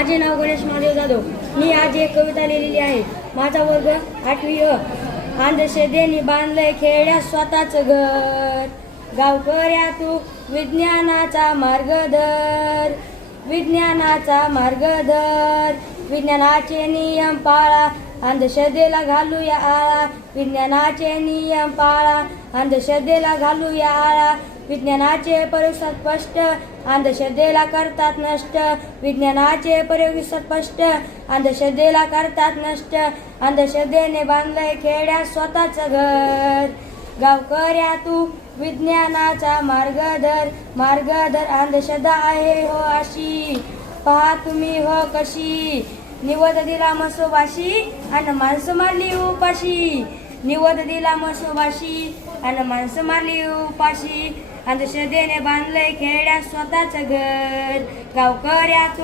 माझे नाव गणेश महादेव जाधव. मी आज एक कविता लिहिलेली आहे. माझा वर्ग 8वी अ. अंधश्रद्धेने बांधलंय खेड्यात स्वतःच घर. गावकऱ्या तू विज्ञानाचा मार्ग धर, विज्ञानाचा मार्ग धर. विज्ञानाचे नियम पाळा, अंधश्रद्धेला घालूया आळा. विज्ञानाचे नियम पाळा, अंधश्रद्धेला घालूया आळा. विज्ञानाचे प्रयोग स्पष्ट, अंधश्रद्धेला करतात नष्ट. विज्ञानाचे प्रयोग स्पष्ट, अंधश्रद्धेला करतात नष्ट. अंधश्रद्धेने बांधलंय खेड्यात स्वतःच घर. गावकऱ्या तू विज्ञानाचा मार्ग धर, मार्ग धर. अंधश्रद्धा आहे हो अशी, पहा तुम्ही हो कशी. निवद दिला म्हसोबाशी आणि माणसं मारली उपाशी. निवद दिला म्हसोबाशी आणि माणसं मारली उपाशी. अंधश्रद्धेने बांधलंय खेड्यात स्वतःच घर. गावकऱ्या तू